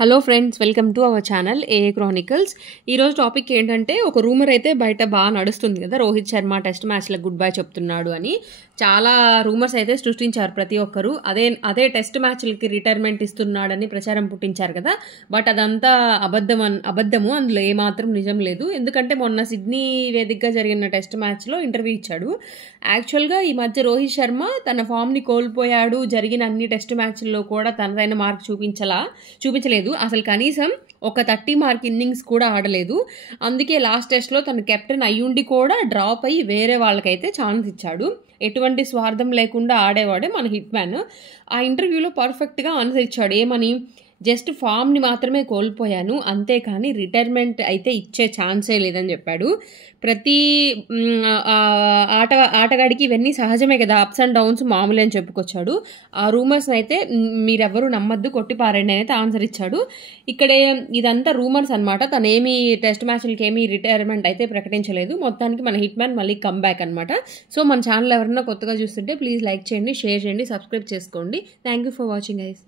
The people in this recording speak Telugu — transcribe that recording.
Hello friends, welcome to our channel AA Chronicles. ఈరోజు టాపిక్ ఏంటంటే, ఒక రూమర్ అయితే బయట బాగా నడుస్తుంది కదా, రోహిత్ శర్మ టెస్ట్ మ్యాచ్లకు గుడ్ బై చెప్తున్నాడు అని. చాలా రూమర్స్ అయితే సృష్టించారు ప్రతి ఒక్కరు. అదే టెస్ట్ మ్యాచ్లకి రిటైర్మెంట్ ఇస్తున్నాడని ప్రచారం పుట్టించారు కదా. బట్ అదంతా అబద్ధము, అందులో ఏమాత్రం నిజం లేదు. ఎందుకంటే మొన్న సిడ్నీ వేదికగా జరిగిన టెస్ట్ మ్యాచ్లో ఇంటర్వ్యూ ఇచ్చాడు. యాక్చువల్గా ఈ మధ్య రోహిత్ శర్మ తన ఫామ్ని కోల్పోయాడు. జరిగిన అన్ని టెస్ట్ మ్యాచ్ల్లో కూడా తనదైన మార్క్ చూపించలేదు. అసలు కనీసం ఒక 30 మార్క్ ఇన్నింగ్స్ కూడా ఆడలేదు. అందుకే లాస్ట్ టెస్ట్లో తను కెప్టెన్ అయ్యుండి కూడా డ్రాప్ అయ్యి వేరే వాళ్ళకైతే ఛాన్స్ ఇచ్చాడు. ఎటువంటి స్వార్థం లేకుండా ఆడేవాడే మన హిట్ మ్యాన్. ఆ ఇంటర్వ్యూలో పర్ఫెక్ట్గా ఆన్సర్ ఇచ్చాడు. ఏమని? జస్ట్ ఫామ్ని మాత్రమే కోల్పోయాను, అంతేకాని రిటైర్మెంట్ అయితే ఇచ్చే ఛాన్సే లేదని చెప్పాడు. ప్రతి ఆటగాడికి ఇవన్నీ సహజమే కదా, అప్స్ అండ్ డౌన్స్ మామూలు అని చెప్పుకొచ్చాడు. ఆ రూమర్స్ని అయితే మీరెవ్వరూ నమ్మద్దు, కొట్టిపారండి అయితే ఆన్సర్ ఇచ్చాడు. ఇక్కడే ఇదంతా రూమర్స్ అనమాట. తనేమి టెస్ట్ మ్యాచ్లకి ఏమీ రిటైర్మెంట్ అయితే ప్రకటించలేదు. మొత్తానికి మన హిట్ మ్యాన్ మళ్ళీ కమ్బ్యాక్ అనమాట. సో మన ఛానల్ ఎవరైనా కొత్తగా చూస్తుంటే ప్లీజ్ లైక్ చేయండి, షేర్ చేయండి, సబ్స్క్రైబ్ చేసుకోండి. Thank you for watching guys.